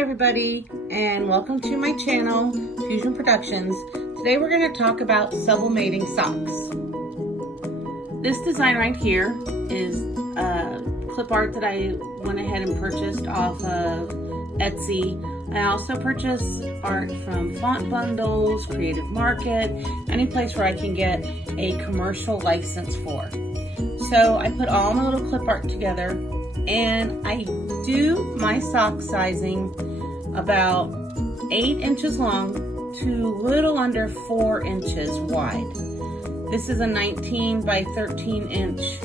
Hi everybody, and welcome to my channel, Fusion Productions. Today we're going to talk about sublimating socks. This design right here is clip art that I went ahead and purchased off of Etsy. I also purchase art from Font Bundles, Creative Market, any place where I can get a commercial license for. So I put all my little clip art together, and I do my sock sizing about 8 inches long to little under 4 inches wide. This is a 19 by 13 inch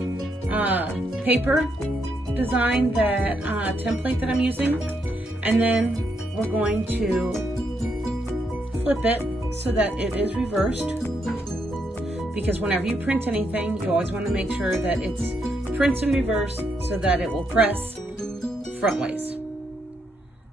paper design that template that I'm using, and then we're going to flip it so that it is reversed, because whenever you print anything, you always want to make sure that it's prints in reverse so that it will press front ways.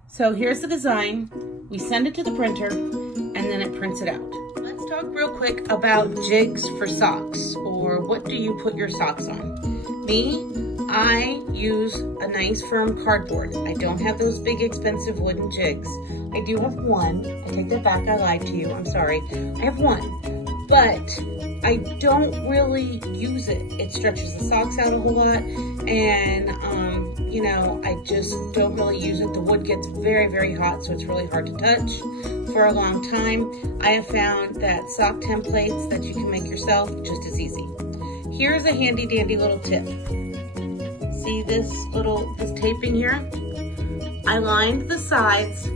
So here's the design. We send it to the printer and then it prints it out. Let's talk real quick about jigs for socks, or what do you put your socks on? Me, I use a nice firm cardboard. I don't have those big expensive wooden jigs. I do have one. I take that back, I lied to you, I'm sorry. I have one, but I don't really use it. It stretches the socks out a whole lot, and you know, I just don't really use it. The wood gets very, very hot, so it's really hard to touch for a long time. I have found that sock templates that you can make yourself just as easy. Here's a handy dandy little tip. See this taping here? I lined the sides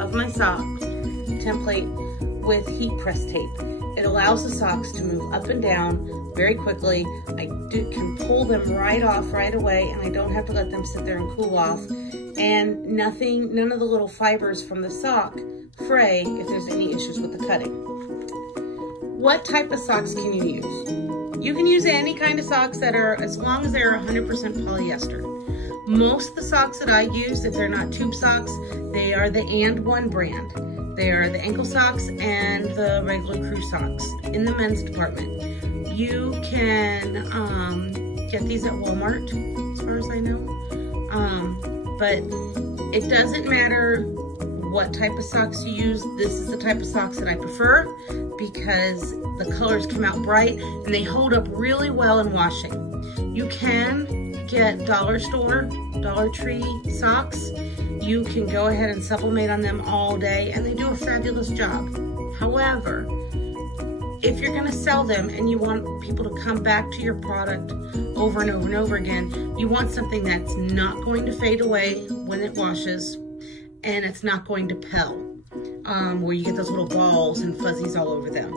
of my sock template with heat press tape. It allows the socks to move up and down very quickly. I can pull them right off right away, and I don't have to let them sit there and cool off. And none of the little fibers from the sock fray if there's any issues with the cutting. What type of socks can you use? You can use any kind of socks that are, as long as they're 100% polyester. Most of the socks that I use, if they're not tube socks, they are the And One brand. They are the ankle socks and the regular crew socks in the men's department. You can get these at Walmart, as far as I know. But it doesn't matter what type of socks you use. This is the type of socks that I prefer because the colors come out bright and they hold up really well in washing. You can get dollar store, Dollar Tree socks. You can go ahead and sublimate on them all day, and they do a fabulous job. However, if you're gonna sell them and you want people to come back to your product over and over and over again, you want something that's not going to fade away when it washes, and it's not going to peel, where you get those little balls and fuzzies all over them.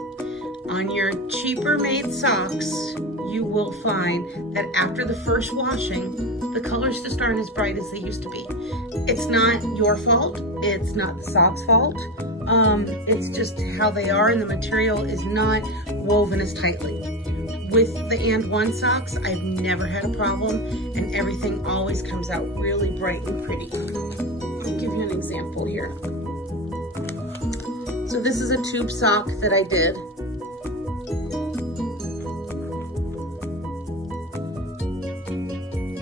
On your cheaper made socks, you will find that after the first washing, the colors just aren't as bright as they used to be. It's not your fault. It's not the sock's fault. It's just how they are, and the material is not woven as tightly. With the And One socks, I've never had a problem, and everything always comes out really bright and pretty. I'll give you an example here. So this is a tube sock that I did.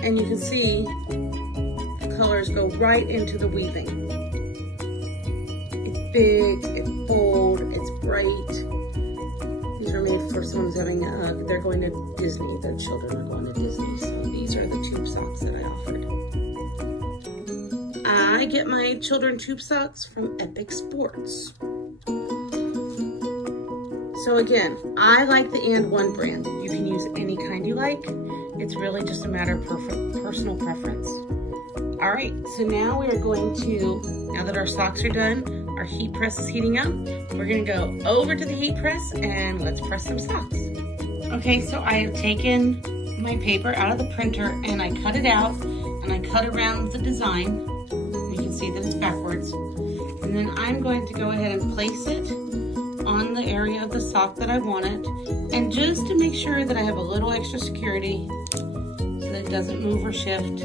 And you can see the colors go right into the weaving. It's big, it's bold, it's bright. These are made for someone who's having, they're going to Disney, their children are going to Disney. So these are the tube socks that I offered. I get my children tube socks from Epic Sports. So again, I like the And One brand. You can use any kind you like. It's really just a matter of personal preference. All right, so now we are going to, now that our socks are done, our heat press is heating up, we're gonna go over to the heat press and let's press some socks. Okay, so I have taken my paper out of the printer and I cut it out and I cut around the design. You can see that it's backwards. And then I'm going to go ahead and place it on the area of the sock that I want it. And just to make sure that I have a little extra security so that it doesn't move or shift,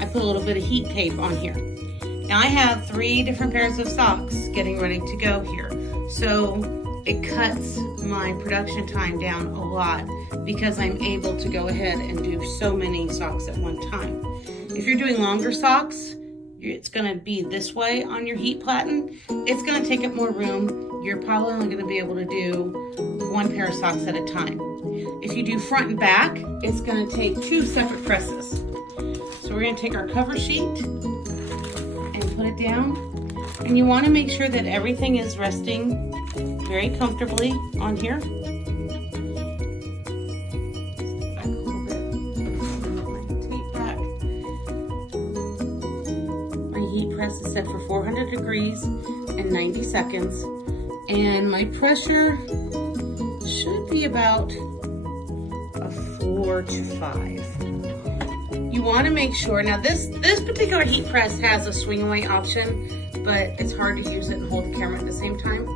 I put a little bit of heat tape on here. Now I have 3 different pairs of socks getting ready to go here. So it cuts my production time down a lot because I'm able to go ahead and do so many socks at one time. If you're doing longer socks, it's gonna be this way on your heat platen, it's gonna take up more room. You're probably only gonna be able to do one pair of socks at a time. If you do front and back, it's gonna take 2 separate presses. So we're gonna take our cover sheet and put it down. And you wanna make sure that everything is resting very comfortably on here. Press is set for 400 degrees and 90 seconds, and my pressure should be about a 4 to 5. You want to make sure, now this particular heat press has a swing away option, but it's hard to use it and hold the camera at the same time.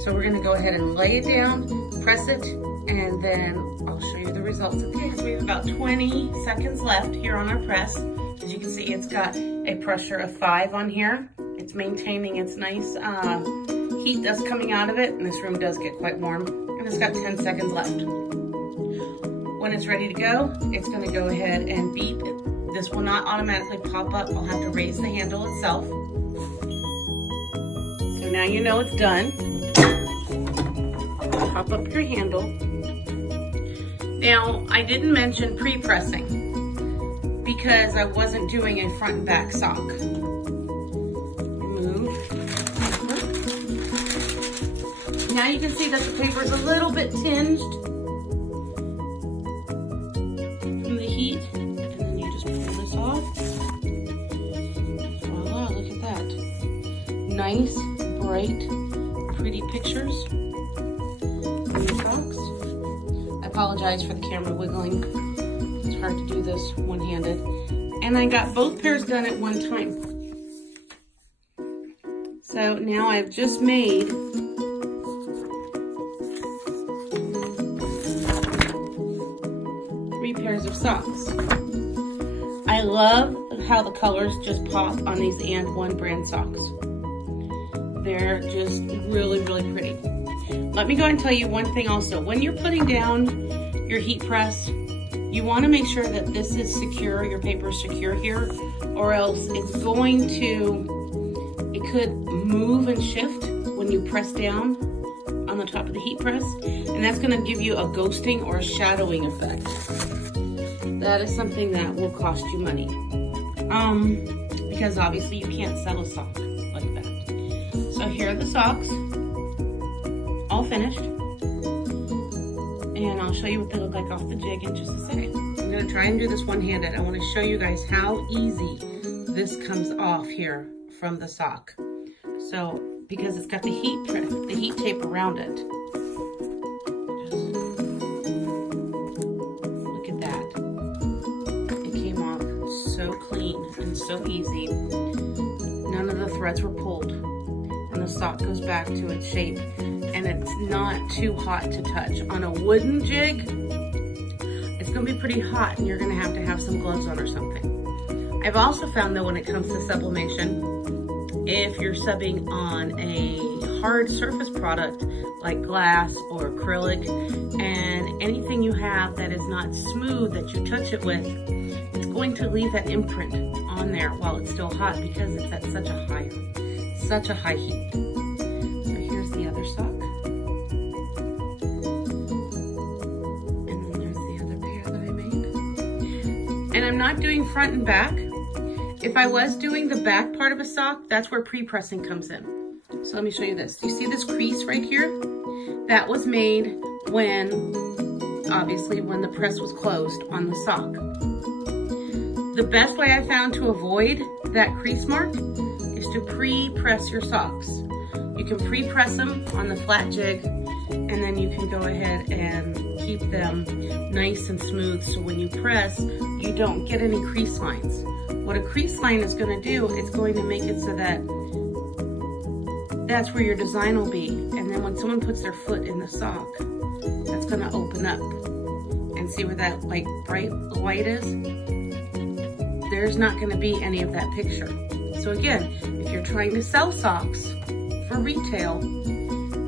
So we're going to go ahead and lay it down, press it, and then I'll show you the results. Okay, so we have about 20 seconds left here on our press. As you can see, it's got a pressure of 5 on here. It's maintaining its nice heat that's coming out of it, and this room does get quite warm, and it's got 10 seconds left. When it's ready to go, it's gonna go ahead and beep. This will not automatically pop up. I'll have to raise the handle itself. So now you know it's done. Pop up your handle. Now, I didn't mention pre-pressing, because I wasn't doing a front and back sock. Remove. Now you can see that the paper is a little bit tinged from the heat, and then you just pull this off. Voila, look at that. Nice, bright, pretty pictures in your socks. I apologize for the camera wiggling. It's hard to do this one-handed. And I got both pairs done at one time. So now I've just made three pairs of socks. I love how the colors just pop on these And One brand socks. They're just really, really pretty. Let me go and tell you one thing also. When you're putting down your heat press, you want to make sure that this is secure, your paper is secure here, or else it's going to, it could move and shift when you press down on the top of the heat press, and that's going to give you a ghosting or a shadowing effect. That is something that will cost you money, because obviously you can't sell a sock like that. So here are the socks, all finished. And I'll show you what they look like off the jig in just a second. I'm gonna try and do this one-handed. I wanna show you guys how easy this comes off here from the sock. So, because it's got the heat tape around it. Just look at that. It came off so clean and so easy. None of the threads were pulled. And the sock goes back to its shape. And it's not too hot to touch. On a wooden jig, it's gonna be pretty hot and you're gonna have some gloves on or something. I've also found though when it comes to sublimation, if you're subbing on a hard surface product like glass or acrylic, and anything you have that is not smooth that you touch it with, it's going to leave that imprint on there while it's still hot because it's at such a high heat. So here's the other sock. And I'm not doing front and back. If I was doing the back part of a sock, that's where pre-pressing comes in. So let me show you this. You see this crease right here? That was made when, obviously, when the press was closed on the sock. The best way I found to avoid that crease mark is to pre-press your socks. You can pre-press them on the flat jig, and then you can go ahead and keep them nice and smooth so when you press, you don't get any crease lines. What a crease line is going to do, it's going to make it so that that's where your design will be. And then when someone puts their foot in the sock, that's going to open up. And see where that like bright white is? There's not going to be any of that picture. So again, if you're trying to sell socks for retail,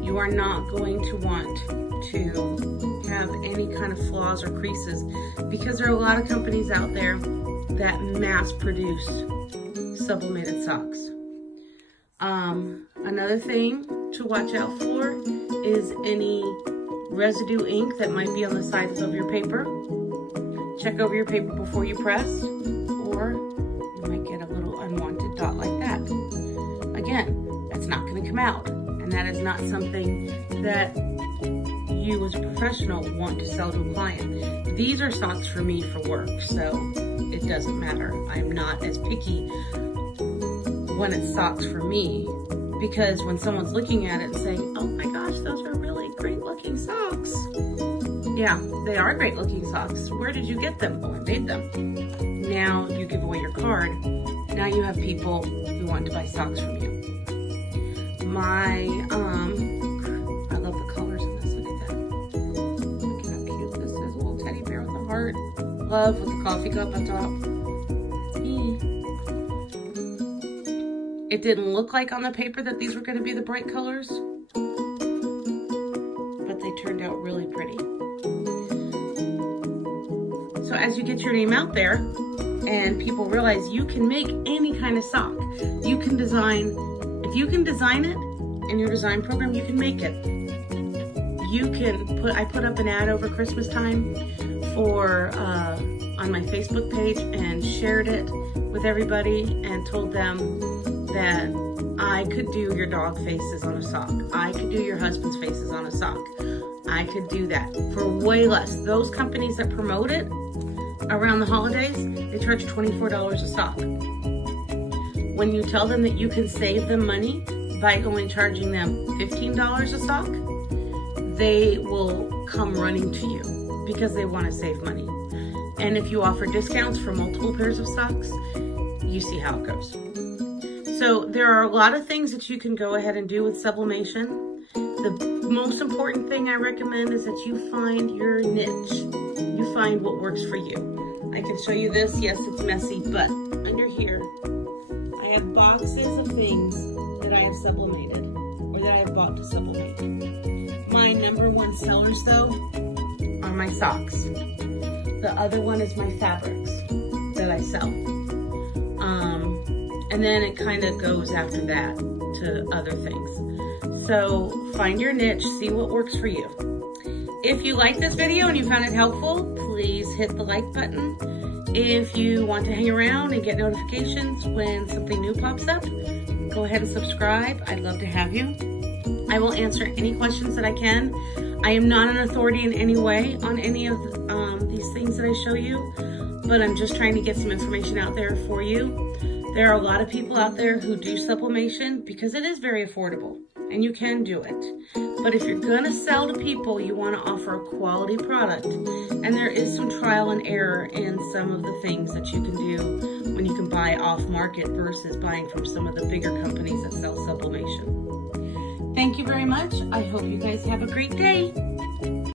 you are not going to want to have any kind of flaws or creases because there are a lot of companies out there that mass produce sublimated socks. Another thing to watch out for is any residue ink that might be on the sides of your paper. Check over your paper before you press, or you might get a little unwanted dot like that. Again, that's not going to come out, and that is not something that you as a professional want to sell to a client. These are socks for me for work, so it doesn't matter. I'm not as picky when it's socks for me, because when someone's looking at it and saying, oh my gosh, those are really great looking socks. Yeah, they are great looking socks. Where did you get them? Oh, I made them. Now you give away your card. Now you have people who want to buy socks from you. I love the colors in this. Look at that. Look how cute this is. A little teddy bear with a heart. Love with the coffee cup on top. That's me. It didn't look like on the paper that these were going to be the bright colors, but they turned out really pretty. So as you get your name out there and people realize you can make any kind of sock, you can design, if you can design it in your design program, you can make it. You can I put up an ad over Christmas time for, on my Facebook page, and shared it with everybody and told them that I could do your dog faces on a sock. I could do your husband's faces on a sock. I could do that for way less. Those companies that promote it around the holidays, they charge $24 a sock. When you tell them that you can save them money by only charging them $15 a sock, they will come running to you because they want to save money. And if you offer discounts for multiple pairs of socks, you see how it goes. So there are a lot of things that you can go ahead and do with sublimation. The most important thing I recommend is that you find your niche. You find what works for you. I can show you this. Yes, it's messy, but under here, I have boxes of things that I have sublimated, or that I have bought to sublimate. My #1 sellers, though, are my socks. The other one is my fabrics that I sell. And then it kind of goes after that to other things. So find your niche, see what works for you. If you like this video and you found it helpful, please hit the like button. If you want to hang around and get notifications when something new pops up, go ahead and subscribe. I'd love to have you. I will answer any questions that I can. I am not an authority in any way on any of these things that I show you, but I'm just trying to get some information out there for you. There are a lot of people out there who do sublimation because it is very affordable and you can do it. But if you're gonna sell to people, you wanna offer a quality product. And there is some trial and error in some of the things that you can do when you can buy off market versus buying from some of the bigger companies that sell sublimation. Thank you very much. I hope you guys have a great day.